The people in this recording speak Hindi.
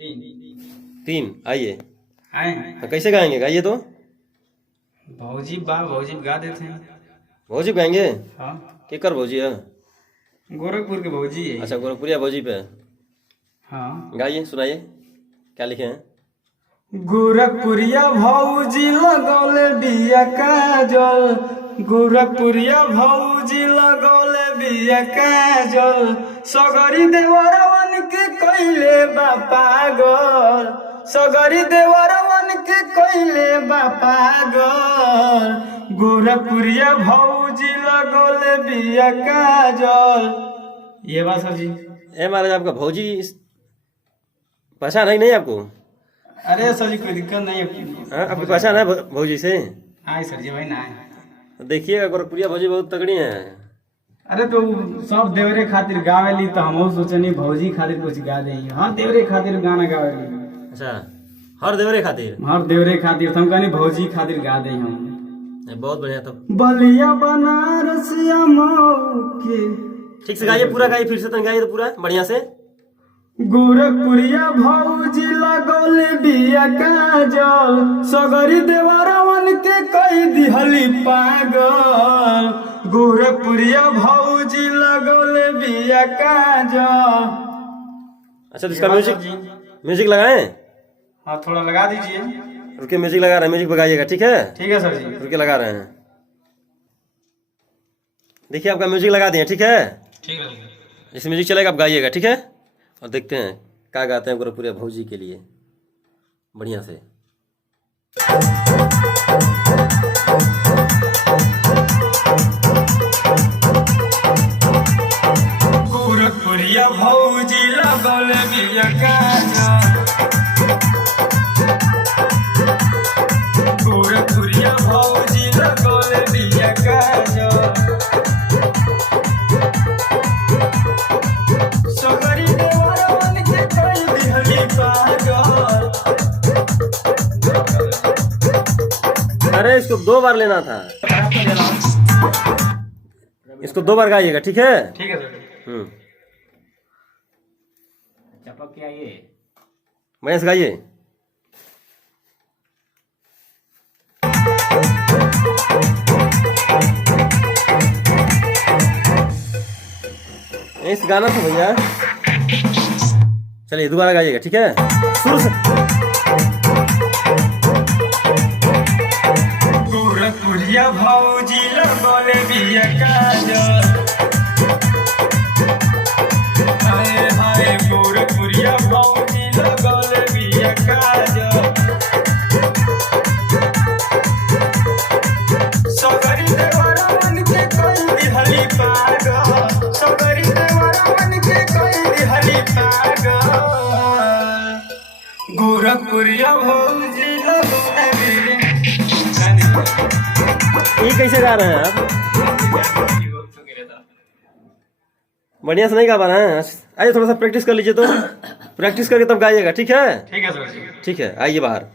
तीन आइए। आए हाँ, कैसे गाएंगे गाइए तो। भौजी गा देते हैं। भौजी गाएंगे। हाँ, केकर भौजी है। गोरखपुर के भौजी है। अच्छा गोरखपुरिया भौजी पे। हाँ, गाइए सुनाइए क्या लिखे हैं। गोरखपुरिया भौजी लगौले बिया काजल, गोरखपुरिया भौजी लगौले बिया काजल, सगरी देवरवन के कइले बा पागल, सगरी देवरवन के कइले बा पागल, गोरखपुरिया भौजी लगौले बिया काजल। ये बात सर जी। ए महाराज आपका भौजी पहचान है नहीं आपको। अरे सर जी कोई दिक्कत नहीं है। हाँ आपकी पहचान है भौजी से। आए सर जी भाई ना आए। देखिएगा गोरखपुरिया भौजी बहुत तगड़ी है। अरे तो सब देवरे खातिर गावेली तो हम सोचनी भौजी खातिर कुछ गा दे। हाँ देवरे खातिर गाना गावेली। अच्छा हर देवरे खातिर। हर देवरे खातिर तो हम कहनी भौजी खातिर गा दे हम। बहुत बढ़िया। तो बलिया बनारसिया मऊ के। ठीक से गाइए पूरा गाइए फिर से तो गाइए तो पूरा बढ़िया से। गोरखपुरिया भौजी लगौले बिया काजल, सगरी देवरवन के कई दिहली पागल, गोरखपुरिया भौजी लगौले बिया काजल। अच्छा तो इसका म्यूजिक लगाएं। हाँ थोड़ा लगा दीजिए। रुके म्यूजिक लगा रहे हैं। म्यूजिक बगाइएगा ठीक है। ठीक है सर जी। रुके लगा रहे हैं। देखिए आपका म्यूजिक लगा दिए ठीक है। ठीक है। जैसे म्यूजिक चलेगा आप गाइएगा ठीक है। और देखते हैं क्या गाते हैं गोरखपुरिया भौजी के लिए बढ़िया से। गोरखपुरिया भौजी लगौले बिया काजल, गोरखपुरिया भौजी लगौले बिया काजल, सगरी देवरवन के कई दिहली पागल। अरे इसको 2 बार लेना था। इसको 2 बार गाइएगा ठीक है। ठीक है सर। चपक के आइए। बढ़िया से गाइए। इस गाना था भैया। चलिए दोबारा गाइएगा ठीक है शुरू से। गोरखपुरिया भौजी लगौले बिया काजल, हाय हाय गोरखपुरिया भौजी लगौले बिया काजल, सगरी देवरवन के कई दिहली पागल, सगरी देवरवन के कई दिहली पागल, गोरखपुरिया भौजी लगौले बिया। ये कैसे गा रहे हैं आप। बढ़िया से नहीं गा पा रहे हैं। आइए थोड़ा सा प्रैक्टिस कर लीजिए तो। प्रैक्टिस करके तब गाइएगा ठीक है। ठीक है सर जी। ठीक है आइए बाहर।